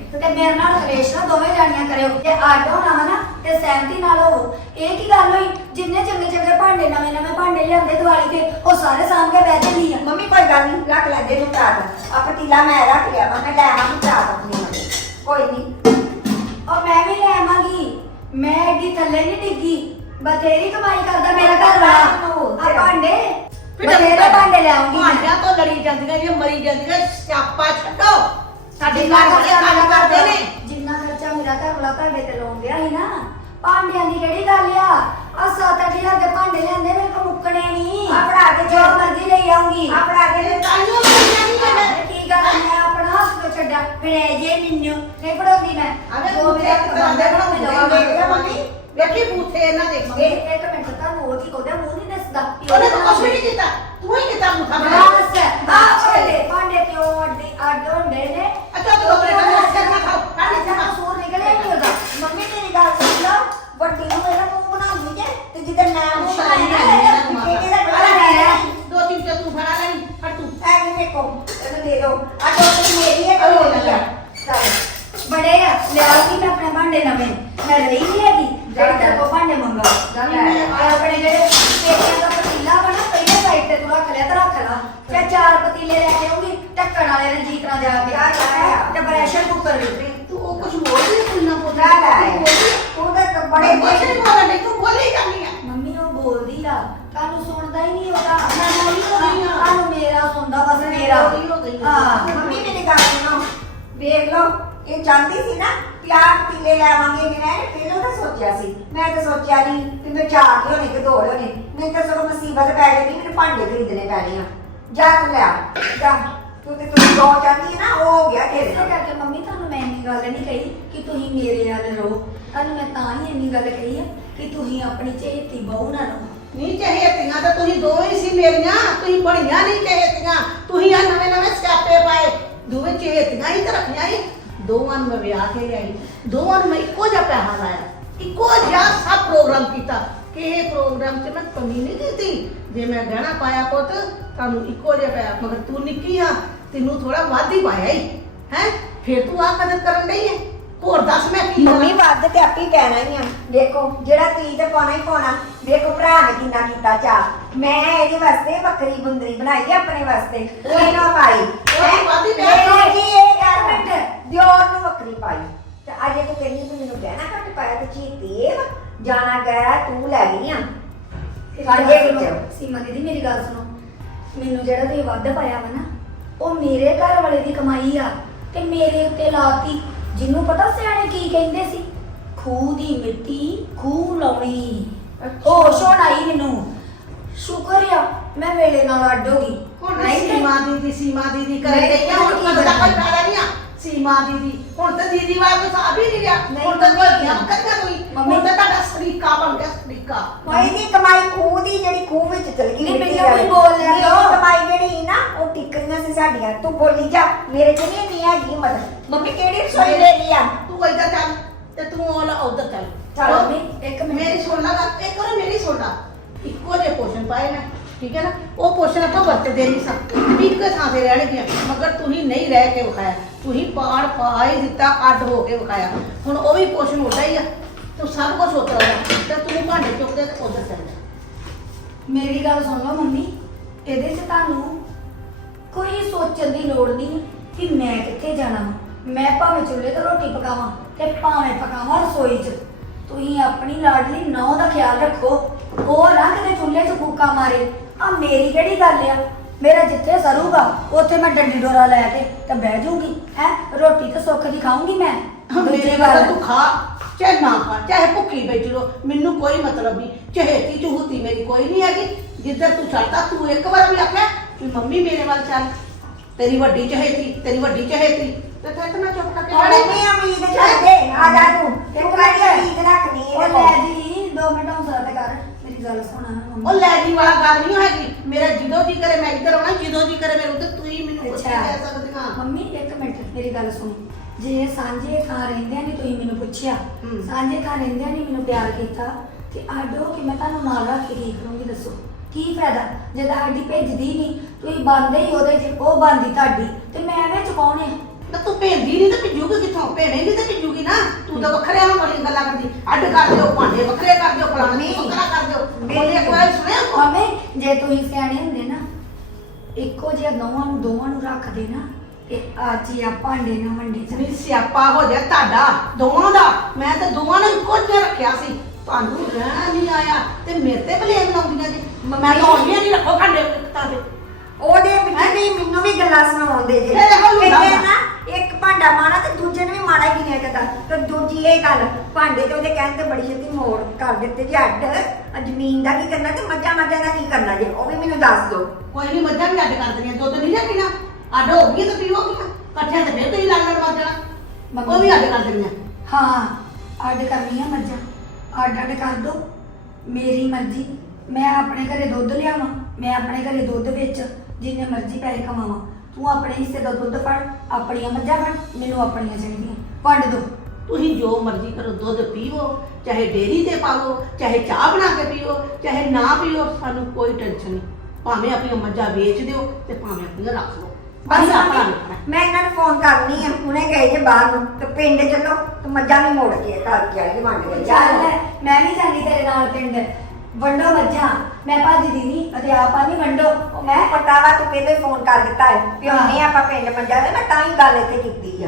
ਤੇ ਮੇਰੇ ਨਾਲ ਕਲੇਸ਼ ਨਾ ਦੋਵੇਂ ਜਾਣੀਆਂ ਕਰਿਓ। ਤੇ ਆਟੋ ਨਾ ਵਾ ਨਾ ਤੇ ਸਹਿਮਤੀ ਨਾਲ ਹੋਵੋ। ਇਹ ਕੀ ਗੱਲ ਹੋਈ? ਜਿੰਨੇ ਚੰਗੇ ਚੰਗੇ ਭਾਂਡੇ ਨਵੇਂ ਨਵੇਂ ਭਾਂਡੇ ਲਿਆਂਦੇ ਦਿਵਾਲੀ ਤੇ ਉਹ ਸਾਰੇ ਸਾਂਭ ਕੇ ਬਹਿ ਜਾਂਦੀ ਆ। ਮੰਮੀ ਕੋਈ ਗੱਲ ਨਹੀਂ ਰੱਖ ਲੈ ਦੇ ਨੂੰ ਭਰਾ ਆ ਪਤੀਲਾ ਮੈਂ ਰੱਖ ਲਿਆ ਵਾ ਮੈਂ ਲੈ ਆਵਾਂਗੀ ਭਰਾ ਆਪਣੀ ਕੋਈ ਨਹੀਂ। ਔਰ ਮੈਂ ਵੀ ਲੈ ਆਵਾਂਗੀ। ਮੈਂ ਐਡੀ ਥੱਲੇ ਨਹੀਂ ਡਿੱਗੀ। ਬਥੇਰੀ ਕਮਾਈ ਕਰਦਾ ਮੇਰਾ ਘਰ ਵਾਲਾ। ਆ ਭਾਂਡੇ ਬਥੇਰੇ ਭਾਂਡੇ ਲਿਆਉਂਗੀ ਮੈਂ। ਭਾਂਡਿਆਂ ਤੋਂ ਲੜੀ ਜਾਂਦੀਆਂ ਇਹ ਮਰੀ ਜਾਂਦੀਆਂ ਸਿਆਪਾ ਛੱਡੋ। ਸਾਡੇ ਘਰ ਵਾਲੇ ਖਰਚਾ ਕੰਮ ਮੇਰਾ ਕਰਦੇ ਘਰ ਨੇ ਜਿੰਨਾ ਖਰਚਾ ਮੇਰਾ ਘਰ ਵਾਲਾ ਤੁਹਾਡੇ ਤੇ ਲਾਉਣ ਡਿਆ ਸੀ ਨਾ। ਭਾਂਡਿਆਂ ਦੀ ਕਿਹੜੀ ਗੱਲ ਆ? ਆ ਸੱਤ ਅੱਠ ਹਜ਼ਾਰ ਦੇ ਭਾਂਡੇ ਲਿਆਂਦੇ ਮੇਰੇ ਕੋਲ ਮੁੱਕਣੇ ਨਹੀਂ ਆ ਫੜਾ ਕੇ ਜੋ। ਮਰਜ਼ੀ ਲਈ ਆਉਂਗੀ। ਆ ਫੜਾ ਕੇ ਦੇ ਤਾਈਓ ਨਹੀਂ ਮੈਂ ਕੀ ਗੱਲ ਮੈਂ ਆਪਣਾ ਹੱਥ ਤੋਂ ਛੱਡਿਆ ਇਹ ਜੇ ਮੈਨੂੰ ਨਹੀਂ ਪੜਾਉਂਦੀ ਮੈਂ। ਜੋ ਤੂੰ ਮੇਰਾ ਇੱਕ ਤਰ੍ਹਾਂ ਦੇ ਬਣਾਉਂਦੇ ਲਿਆ ਮੰਮੀ? ਵੇਖੀ ਬੂਥੇ ਇਹਨਾਂ ਦੇ ਇਹ ਇੱਕ ਮਿੰਟ ਤੁਹਾਨੂੰ ਉਹ ਕੀ ਕਹਦਾ ਮੂੰਹ ਨਹੀਂ ਦੱਸਦਾ। ਉਹਨੇ ਤਾਂ ਕੁਛ ਨਹੀਂ ਕੀਤਾ ਤੂੰ ਹੀ ਕੀਤਾ ਮੁੱਠਾ ਬਣਾ ਬਸ ਆ ਭਾਂਡੇ ਭਾਂਡੇ ਕਿਉਂ ਅੱਡੇ ਅੱਡ ਹੁੰਦੇ ਨੇ। ਅੱਛਾ ਤੂੰ ਆਪਣੇ ਘਰ ਸਿਰ ਨਾ ਖਾਓ ਕੱਢ ਅੱਛਾ ਇੱਥੇ ਕਸੂਰ ਨਿਕਲਿਆ ਨਹੀਂ ਉਹਦਾ ਮੰਮੀ ਮੇਰੀ ਗੱਲ ਸੁਣ ਲਓ ਵੱਡੀ ਨੂੰ ਇਹਦਾ ਮੂੰਹ ਬਣਾਉਂਦੀ ਜੇ ਤੇ ਜਿੱਦਾਂ ਮੈਂ ਮੂੰਹ ਸ਼ਾਇਦ ਬਣਾਇਆ ਨਾ ਇਹਦਾ ਇਹਦਾ ਬੜਾ ਹੈ ਦੋ ਤਿੰਨ ਤੇ ਤੂੰ ਫੜਾ ਲੈਣੀ ਫੜ ਤੂੰ। ਐ ਵੀ ਦੇਖੋ ਇਹਨੂੰ ਦੇ ਦਿਓ ਆ ਟੋਕਰੀ ਮੇਰੀ ਹੈ ਨਹੀਂ ਆ। ਚੱਲ। ਬੜੇ ਆ ਲਿਆਉਗੀ ਮੈਂ ਆਪਣੇ ਭਾਂਡੇ ਨਵੇਂ। ਮੈਂ ਲਈ ਨਹੀਂ ਹੈਗੀ ਜਿਹੜੇ ਤੇਰੇ ਕੋਲ ਭਾਂਡੇ ਮੰਗਾ। ਲੈ। ਆ। ਆਪਣੇ ਜਿਹੜੇ ਪੇਟੀਆਂ ਦਾ ਪਤੀਲਾ ਵਾ ਨਾ ਪਹਿਲੇ ਸਾਈਡ ਤੇ ਤੂੰ ਰੱਖ ਲਿਆ ਤੇ ਰੱਖ ਲਾ। ਤੇ ਚਾਰ ਪਤੀਲੇ ਲੈ ਕੇ ਆਉਂਗੀ ਢੱਕਣ ਵਾਲੇ ਰਣਜੀਤ ਨਾਲ ਜਾ ਕੇ। ਜਾ, ਜਾ, ਜਾ। ਤੇ ਪ੍ਰੈਸ਼ਰ ਕੁੱਕਰ ਵੀ ਤੂੰ ਉਹ ਕੁਝ ਬੋਲ ਨਹੀਂ ਕੁੰਨਾ ਜਾ ਲੈ ਤੂੰ ਤਾਂ ਬੜੇ ਕੁਝ ਨਹੀਂ ਬੋਲਣ ਡਈ, ਤੂੰ ਬੋਲੀ ਜਾਂਦੀ ਆ। ਮੰਮੀ ਉਹ ਬੋਲਦੀ ਆ। ਤੁਹਾਨੂੰ ਸੁਣਦਾ ਹੀ ਨਹੀਂ ਉਹਦਾ। ਮੈਂ ਬੋਲੀ ਹੋ ਗਈ ਆ। ਤੁਹਾਨੂੰ ਮੇਰਾ ਸੁਣਦਾ ਬਸ ਮੇਰਾ। ਬੋਲੀ ਹੋ ਗਈ। ਆ। ਹਾਂ। ਮੰਮੀ ਮੇਰੀ ਗੱਲ ਸੁਣੋ। ਵੇਖ ਲਓ ਇਹ ਚਾਹੁੰਦੀ ਸੀ ਨਾ ਕਿ ਆਹ ਪੀਲੇ ਲੈਵਾਂਗੇ ਮੈਂ ਪਹਿਲਾਂ ਤਾਂ ਸੋਚਿਆ ਸੀ। ਮੈਂ ਤਾਂ ਸੋਚਿਆ ਨਹੀਂ ਕਿ ਮੈਂ ਚਾਰ ਲਿਓਨੇ ਕਿ ਦੋ ਲਿਓਨੇ ਮੈਨੂੰ ਤਾਂ ਸਗੋਂ ਮੁਸੀਬਤ ਪੈ ਜਾਣੀ ਮੈਨੂੰ ਭਾਂਡੇ ਖਰੀਦਣੇ ਪੈਣੇ ਆ ਜਾ ਤੂੰ ਲੈ ਆ, ਜਾ। ਤੂੰ ਤੇ ਤੂੰ ਦੋ ਚਾਹੁੰਦੀ ਹੈ ਨਾ ਉਹ ਹੋ ਗਿਆ ਤੇਰੇ ਨਾਲ। ਕਰਕੇ ਮੰਮੀ ਤੁਹਾਨੂੰ ਮੈਂ ਗੱਲ ਨਹੀਂ ਕਹੀ ਕਿ ਤੁਸੀਂ ਮੇਰੇ ਵੱਲ ਰਹੋ। ਤੁਹਾਨੂੰ ਮੈਂ ਤਾਂ ਹੀ ਇੰਨੀ ਗੱਲ ਕਹੀ ਹੈ ਕਿ ਤੁਸੀਂ ਆਪਣੀ ਚਹੇਤੀ ਬਹੂ ਨਾ ਰਹੋ। ਨਹੀਂ ਚਹੇਤੀਆਂ ਤਾਂ ਤੁਸੀਂ ਦੋਵੇਂ ਹੀ ਸੀ ਮੇਰੀਆਂ। ਤੁਸੀਂ ਬੜੀਆਂ ਨਹੀਂ ਚਹੇਤੀਆਂ। ਤੁਸੀਂ ਆ ਨਵੇਂ ਨਵੇਂ ਸਿਆਪੇ ਪਾਏ। ਦੋਵੇਂ ਚਹੇਤੀਆਂ ਹੀ ਤਾਂ ਰੱਖੀਆਂ ਹੀ ਦੋਵਾਂ ਨੂੰ ਮੈਂ ਵਿਆਹ ਕੇ ਲਿਆਈ। ਦੋਵਾਂ ਨੂੰ ਮੈਂ ਇੱਕੋ ਜਿਹਾ ਪੈਸਾ ਲਾਇਆ। ਇੱਕੋ ਜਿਹਾ ਸਭ ਪ੍ਰੋਗਰਾਮ ਕੀਤਾ। ਕਿਸੇ ਪ੍ਰੋਗਰਾਮ 'ਚ ਮੈਂ ਕਮੀ ਨਹੀਂ ਕੀਤੀ। ਜੇ ਮੈਂ ਗਹਿਣਾ ਪਾਇਆ ਪੁੱਤ, ਤੁਹਾਨੂੰ ਇੱਕੋ ਜਿਹਾ ਪਾਇਆ ਮਗਰ ਤੂੰ ਨਿੱਕੀ ਆ। ਤੈਨੂੰ ਥੋੜਾ ਵੱਧ ਹੀ ਪਾਇਆ ਹੀ ਹੈ? ਫਿਰ ਤੂੰ ਆ ਕਦਰ ਕਰਨ ਡਈ ਹੈ ਹੋਰ ਦੱਸ ਮੈਂ ਕੀ? ਮੰਮੀ ਵੱਧ ਤੇ ਆਪੀ ਪੈਣਾ ਹੀ ਆ। ਦੇਖੋ ਜਿਹੜਾ ਤੀ ਤੇ ਪਾਉਣਾ ਹੀ ਪਾਉਣਾ ਦੇਖੋ ਭਰਾ ਨੇ ਕਿੰਨਾ ਕੀਤਾ ਚਾ ਮੈਂ ਇਹਦੇ ਵਾਸਤੇ ਬੱਕਰੀ ਬੁੰਦਰੀ ਬਣਾਈ ਆ ਆਪਣੇ ਵਾਸਤੇ। ਉਹ ਨਾ ਪਾਈ। ਉਹ ਵੱਧ ਹੀ ਪਿਆ ਦੇਖੋ ਤੂੰ। ਜੀ ਇਹ ਗੱਲ ਮਿੰਟ ਦਿਓਰ ਨੂੰ ਬੱਕਰੀ ਪਾਈ। ਤੇ ਅਜੇ ਤੂੰ ਕਹਿੰਦੀ ਤੂੰ ਮੈਨੂੰ ਗਹਿਣਾ ਘੱਟ ਪਾਇਆ ਤੇ ਚੀਤੀ ਜਾਣਾ ਗਿਆ ਤੂੰ ਲੈ ਗਈ ਆ। ਸਾਡੇ ਵਿੱਚ। ਸੀਮਾ ਦੀਦੀ ਮੇਰੀ ਗੱਲ ਸੁਣੋ। ਮੈਨੂੰ ਜਿਹੜਾ ਤੁਸੀਂ ਵੱਧ ਪਾਇਆ ਵਾ ਨਾ ਉਹ ਮੇਰੇ ਘਰ ਵਾਲੇ ਦੀ ਕਮਾਈ ਆ। ਤੇ ਮੇਰੇ ਉੱਤੇ ਲਾਤੀ ਜਿਹਨੂੰ ਪਤਾ ਸਿਆਣੇ ਕੀ ਕਹਿੰਦੇ ਸੀ? ਖੂਹ ਦੀ ਮਿੱਟੀ ਖੂਹ ਲਾਉਣੀ। ਹੋਸ਼ ਹੁਣ ਆਈ ਮੈਨੂੰ। ਸ਼ੁਕਰ ਆ ਮੈਂ ਵੇਲੇ ਨਾਲ ਅੱਡ ਹੋ ਗਈ। ਹੁਣ ਨਹੀਂ ਸੀਮਾ ਦੀਦੀ ਸੀਮਾ ਦੀਦੀ ਕਰ ਨਹੀਂ, ਰਹੀ ਆ ਹੁਣ ਦਾ ਕੋਈ ਸੀਮਾ ਦੀਦੀ। ਹੁਣ ਤਾਂ ਦੀਦੀ ਵਾਲ ਕੋਈ ਸਾਬ ਹੀ ਨਹੀਂ ਰਿਹਾ। ਨਹੀਂ, ਹੁਣ ਤਾਂ ਕੋਈ ਮੰਮੀ। ਗਿਆ ਕਰਦਾ ਕੋਈ? ਮੰਮੀ। ਹੁਣ ਤਾਂ ਤੁਹਾਡਾ ਸਰੀਕਾ ਬਣ ਗਿਆ ਸਰੀਕਾ। ਕੋਈ ਦੀ ਕਮਾਈ ਖੂਹ ਦੀ ਜਿਹੜੀ ਖੂਹ ਵਿੱਚ ਚਲ ਗਈ ਨਹੀਂ, ਮਿੱਟੀ ਮੈਨੂੰ ਵਾਲੀ। ਕੋਈ ਬੋਲ ਲਿਆ ਮੇਰੀ ਕਰੋ। ਕਮਾਈ ਜਿਹੜੀ ਸੀ ਨਾ ਉਹ ਟਿੱਕਰੀਆਂ ਸੀ ਸਾਡੀਆਂ। ਤੂੰ ਬੋਲੀ ਜਾ ਮੇਰੇ ਚ ਨਹੀਂ ਨਹੀਂ ਹੈਗੀ ਹਿੰਮਤ ਮੰਮੀ ਕਿਹੜੀ ਰਸੋਈ ਲੈ ਲਈ ਆ? ਤੂੰ ਇੱਧਰ ਚੱਲ ਤੇ ਤੂੰ ਉਹ ਲਾ ਉਧਰ ਚੱਲ। ਚੱਲ ਉਹ- ਮੰਮੀ, ਇੱਕ ਮਿੰਟ। ਮੇਰੀ ਸੁਣ ਲਾ ਗੱਲ ਇੱਕ ਵਾਰ ਮੇਰੀ ਸੁਣ ਲਾ। ਇੱਕੋ ਜਿਹੇ ਪੋਸ਼ਨ ਪਾਏ ਨੇ ਠੀਕ ਹੈ ਨਾ? ਉਹ ਪੋਸ਼ਨ ਆਪਾਂ ਵਰਤਦੇ ਨਹੀਂ ਸਕਦੇ ਇੱਕ ਥਾਂ ਤੇ ਰਹਿਣਗੀਆਂ ਮਗਰ ਤੁਸੀਂ ਨਹੀਂ ਰਹਿ ਕੇ ਵਿਖਾਇਆ ਤੁਸੀਂ ਪਾੜ ਪਾ ਹੀ ਦਿੱਤਾ, ਅੱਡ ਹੋ ਕੇ ਵਿਖਾਇਆ। ਹੁਣ ਉਹ ਵੀ ਪੋਸ਼ਨ ਹੁੰਦਾ ਹੀ ਆ। ਤੂੰ ਸਭ ਕੁਝ ਉਤਰਾ ਤੇ ਤੂੰ ਭਾਂਡੇ ਚੁੱਕਦੇ ਤੇ ਉਧਰ ਚੱਲ ਜਾ। ਮੇਰੀ ਗੱਲ ਸੁਣ ਲਓ ਮੰਮੀ। ਇਹਦੇ 'ਚ ਤੁਹਾਨੂੰ ਕੋਈ ਸੋਚਣ ਦੀ ਲੋੜ ਨਹੀਂ ਕਿ ਮੈਂ ਕਿੱਥੇ ਜਾਣਾ ਵਾ। ਮੈਂ ਭਾਵੇਂ ਚੁੱਲ੍ਹੇ ਤੇ ਰੋਟੀ ਪਕਾਵਾਂ ਤੇ ਭਾਵੇਂ ਪਕਾਵਾਂ ਰਸੋਈ 'ਚ। ਤੁਸੀਂ ਆਪਣੀ ਲਾਡਲੀ ਨੌ ਦਾ ਖਿਆਲ ਰੱਖੋ। ਉਹ ਨਾ ਕਿਤੇ ਚੁੱਲ੍ਹੇ 'ਚ ਫੂਕਾ ਮਾਰੇ। ਆ ਮੇਰੀ ਕਿਹੜੀ ਗੱਲ ਆ? ਮੇਰਾ ਜਿੱਥੇ ਸਰੂਗਾ ਉੱਥੇ ਮੈਂ ਡੰਡੀ ਡੋਰਾ ਲੈ ਕੇ ਤੇ ਬਹਿ ਜਾਊਂਗੀ ਹੈ ਰੋਟੀ ਤਾਂ ਸੁੱਖ ਦੀ ਖਾਊਂਗੀ ਮੈਂ ਮੇਰੇ ਦੂਜੀ ਨਾਲ ਗੱਲ ਤੂੰ ਖਾ ਚਾਹੇ ਨਾ ਖਾ ਚਾਹੇ ਭੁੱਖੀ ਬੈਠ ਲੋ ਮੈਨੂੰ ਕੋਈ ਮਤਲਬ ਨਹੀਂ ਚਹੇਤੀ ਚਹੂਤੀ ਮੇਰੀ ਕੋਈ ਨਹੀਂ ਹੈਗੀ ਜਿੱਧਰ ਤੂੰ ਛੱਡਦਾ ਤੂੰ ਇੱਕ ਵਾਰ ਵੀ ਆਖਿਆ ਕਿ ਮੰਮੀ ਮੇਰੇ ਵੱਲ ਚੱਲ ਤੇਰੀ ਵੱਡੀ ਚਹੇਤੀ ਤੇਰੀ ਵੱਡੀ ਚਹੇਤੀ ਤੇ ਫਿਰ ਤਾਂ ਮੈਂ ਚੁੱਪ ਕਰਕੇ ਹੁਣ ਬੈਠ ਨਹੀਂ ਉਮੀਦ ਛੱਡੇ ਆ ਜਾ ਤੂੰ ਤੂੰ ਕਾਹਦੀ ਉਮੀਦ ਰੱਖਣੀ ਉਹ ਇਹਦੇ ਲੈ ਕੋਲ ਜੀ ਦੋ ਮਿੰਟ ਹੌਸਲਾ ਤੇ ਕਰ ਮੇਰੀ ਗੱਲ ਸੁਣਾ ਨਾ ਮੰਮੀ ਉਹ ਲੈ ਜੀ ਵਾਲਾ ਗੱਲ ਨਹੀਂ ਹੈਗੀ। ਮੇਰਾ ਜਦੋਂ ਜੀ ਕਰੇ ਮੈਂ ਇੱਧਰ ਆਉਣਾ ਜਦੋਂ ਜੀ ਕਰੇ ਮੇਰੇ ਉੱਤੇ ਤੂੰ ਹੀ ਮੈਨੂੰ ਕੁਝ ਨਹੀਂ ਕਹਿ ਸਕਦੀਆਂ ਮੰਮੀ ਇੱਕ ਮਿੰਟ ਮੇਰੀ ਗੱਲ ਸੁਣੋ। ਜੇ ਸਾਂਝੇ ਥਾਂ ਰਹਿੰਦਿਆਂ ਨਹੀਂ ਤੁਸੀਂ ਮੈਨੂੰ ਪੁੱਛਿਆ। ਸਾਂਝੇ ਥਾਂ ਰਹਿੰਦਿਆਂ ਨਹੀਂ ਮੈਨੂੰ ਪਿਆਰ ਕੀਤਾ ਤੇ ਹੋ ਕੇ ਮੈਂ ਤੁਹਾਨੂੰ ਨਾਲ ਰੱਖ ਕੇ ਕੀ ਕਰੂੰਗੀ ਦੱਸੋ। ਕੀ ਫਾਇਦਾ? ਜੇ ਤੁਹਾਡੀ ਭੇਜਦੀ ਨਹੀਂ ਤੁਸੀਂ ਬੰਦੇ ਹੀ ਉਹਦੇ ਚ ਉਹ ਬੰਦੀ ਤੁਹਾਡੀ ਤੇ ਮੈਂ ਐਵੇਂ ਚੁਕਾਉਣੇ ਨਾ ਤੂੰ ਭੇਂਦੀ ਨਹੀਂ ਤਾਂ ਭਿੱਜੂਗੀ ਕਿੱਥੋਂ? ਭੇਣੇਗੀ ਤਾਂ ਭਿੱਜੂਗੀ ਨਾ। ਤੂੰ ਤਾਂ ਵੱਖਰੇ ਹੋਣ ਵਾਲੀ ਗੱਲਾਂ ਕਰਦੀ। ਅੱਡ ਕਰ ਦਿਓ ਭਾਂਡੇ ਵੱਖਰੇ ਕਰ ਦਿਓ ਫਲਾਣੇ। ਵੱਖਰਾ ਕਰ ਦਿਓ। ਉਹਨੇ ਇੱਕ ਵਾਰ ਸੁਣਿਆ ਮੰਮੀ ਜੇ ਤੁਸੀਂ ਸਿਆਣੇ ਹੁੰਦੇ ਨਾ ਇੱਕੋ ਜਿਹਾ ਦੋਵਾਂ ਨੂੰ ਦੋਵਾਂ ਨੂੰ ਰੱਖਦੇ ਨਾ ਤੇ ਅੱਜ ਹੀ ਆ ਭਾਂਡੇ ਨਾ ਵੰਡੇ ਚ ਨਹੀਂ ਸਿਆਪਾ ਹੋ ਜਾ ਤੁਹਾਡਾ ਦੋਵਾਂ ਦਾ। ਮੈਂ ਤਾਂ ਦੋਵਾਂ ਨੂੰ ਇੱਕੋ ਜਿਹਾ ਰੱਖਿਆ ਸੀ। ਤੁਹਾਨੂੰ ਰਹਿ ਨਹੀਂ ਆਇਆ ਤੇ ਮੇਰੇ ਤੇ ਬਲੇਮ ਲਾਉਂਦੀਆਂ ਜੀ। ਮੈਂ ਤਾਂ ਆਉਂਦੀਆਂ ਨਹੀਂ ਰੱਖੋ ਖੰਡੇ ਕੁੱਤਾ ਦੇ। ਉਹਦੇ ਵਿੱਚ ਵੀ ਮੈਨੂੰ ਵੀ ਗੱਲਾਂ ਸੁਣਾਉਂਦੇ ਜੇ। ਇਹ। ਨਾ ਇੱਕ ਭਾਂਡਾ ਮਾਣਾ ਤੇ ਦੂਜੇ ਨੂੰ ਵੀ ਮਾੜਾ ਹੀ ਗਿਣਿਆ ਜਾਂਦਾ ਤੇ ਦੂਜੀ ਇਹ ਗੱਲ ਭਾਂਡੇ ਤੇ ਉਹਦੇ ਕਹਿਣ ਤੇ ਬੜੀ ਛੇਤੀ ਮੋੜ ਕਰ ਦਿੱਤੇ ਜੇ ਅੱਡ। ਆਹ ਜ਼ਮੀਨ ਦਾ ਕੀ ਕਰਨਾ ਤੇ ਮੱਝਾਂ ਮੱਝਾਂ ਦਾ ਕੀ ਕਰਨਾ ਜੇ ਉਹ ਵੀ ਮੈਨੂੰ ਦੱਸ ਦਿਓ ਕੋਈ ਨਹੀਂ ਮੱਝਾਂ ਵੀ ਅੱਡ ਕਰ ਦੇਣੀਆਂ ਦੁੱਧ ਨਹੀਂ ਨਾ ਪੀਣਾ। ਅੱਡ ਹੋ ਗਈ ਤਾਂ ਪੀਵੋਗੀ ਇਕੱਠਿਆਂ ਤੇ ਫਿਰ ਤੁਸੀਂ ਲੜਨ ਵੱਜ ਜਾਣਾ ਉਹ ਵੀ ਅੱਡ ਕਰ ਦੇਣੀਆਂ ਹਾਂ ਅੱਡ ਕਰਨੀ ਆ ਮੱਝਾਂ। ਅੱਡ ਅੱਡ ਕਰ ਦੋ। ਮੇਰੀ ਮਰਜ਼ੀ। ਮੈਂ ਆਪਣੇ ਘਰੇ ਦੁੱਧ ਲਿਆਵਾਂ ਮੈਂ ਆਪਣੇ ਘਰੇ ਦੁੱਧ ਵੇਚ ਜਿੰਨੇ ਮਰਜ਼ੀ ਪੈਸੇ ਕਮਾਵਾਂ। ਤੂੰ ਆਪਣੇ ਹਿੱਸੇ ਦਾ ਦੁੱਧ ਫੜ ਆਪਣੀਆਂ ਮੱਝਾਂ ਫੜ ਮੈਨੂੰ ਆਪਣੀਆਂ ਚਾਹੀਦੀਆਂ। ਵੰਡ ਦੋ। ਤੁਸੀਂ ਜੋ ਮਰਜ਼ੀ ਕਰੋ ਦੁੱਧ ਪੀਵੋ ਚਾਹੇ ਡੇਰੀ ਤੇ ਪਾਵੋ ਚਾਹੇ ਚਾਹ ਬਣਾ ਕੇ ਪੀਵੋ ਚਾਹੇ ਨਾ ਪੀਵੋ ਸਾਨੂੰ ਕੋਈ ਟੈਨਸ਼ਨ ਨਹੀਂ। ਭਾਵੇਂ ਆਪਣੀਆਂ ਮੱਝਾਂ ਵੇਚ ਦਿਓ ਤੇ ਭਾਵੇਂ ਆਪਣੀਆਂ ਰੱਖ ਲਓ। ਬਸ ਬਸ ਆਪਣਾ ਵੇਖਣਾ ਮੈਂ ਇਹਨਾਂ ਨੂੰ ਫੋਨ ਕਰਨੀ ਆ ਹੁਣੇ ਗਏ ਜੇ ਬਾਹਰ ਨੂੰ ਤੇ ਪਿੰਡ ਚੱਲੋ ਤੇ ਮੱਝਾਂ ਵੀ ਮੋੜ ਕੇ ਘਰ ਕੇ ਆਈ ਵੰਡ ਕੇ ਚੱਲ ਮੈਂ ਵੀ ਜਾਂਦੀ ਤੇਰੇ ਨਾਲ ਪਿੰਡ। ਵੰਡੋ ਮੱਝਾਂ। ਮੈਂ ਭੱਜਦੀ ਨਹੀਂ ਅਤੇ ਆਪਾਂ ਨਹੀਂ ਵੰਡੋ। ਮੈਂ ਪਤਾ ਵਾ ਤੂੰ ਪਹਿਲੇ ਫੋਨ ਕਰ ਦਿੱਤਾ ਹੈ ਵੀ ਹਾਂ। ਹੁਣੇ ਆਪਾਂ ਪਿੰਡ ਮੱਝਾਂ ਦੇ ਮੈਂ ਤਾਂ ਹੀ ਗੱਲ ਇੱਥੇ ਕੀਤੀ ਆ।